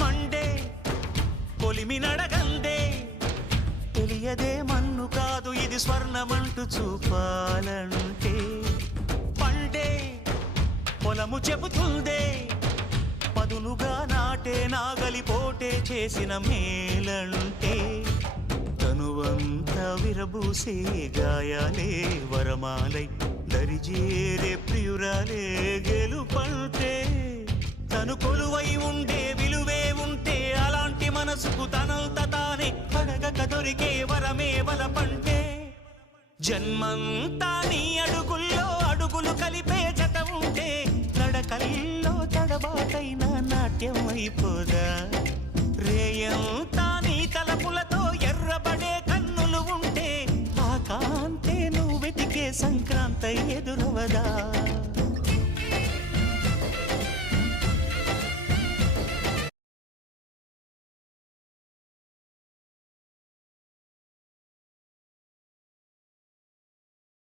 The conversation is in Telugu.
మండే కొలిమి నడగందే తెలియదే మన్ను కాదు ఇది స్వర్ణమంటూ చూపాలంటే పండే పొలము చెబుతుందే పదునుగా నాటే నాగలిపోటే చేసిన మేలంటే తనువంతా విరబూసే గాయాలే వరమాలై దరిజేరే ప్రియురాలే గెలుపంటే తను కొలువై ఉండే విలువే ఉంటే అలాంటి మనసుకు తనంత తానే అడగక దొరికే వరమే వలపంటే జన్మంతా నీ అడుగుల్లో అడుగులు కలిపే జత ఉంటే నడకల్లో తడబాటైన నాట్యం అయిపోదా రేయంతా నీ తలపులతో ఎర్రబడే కన్నులు ఉంటే ఆ కాంతే నువ్వు వెతికే సంక్రాంతి ఎదురవదా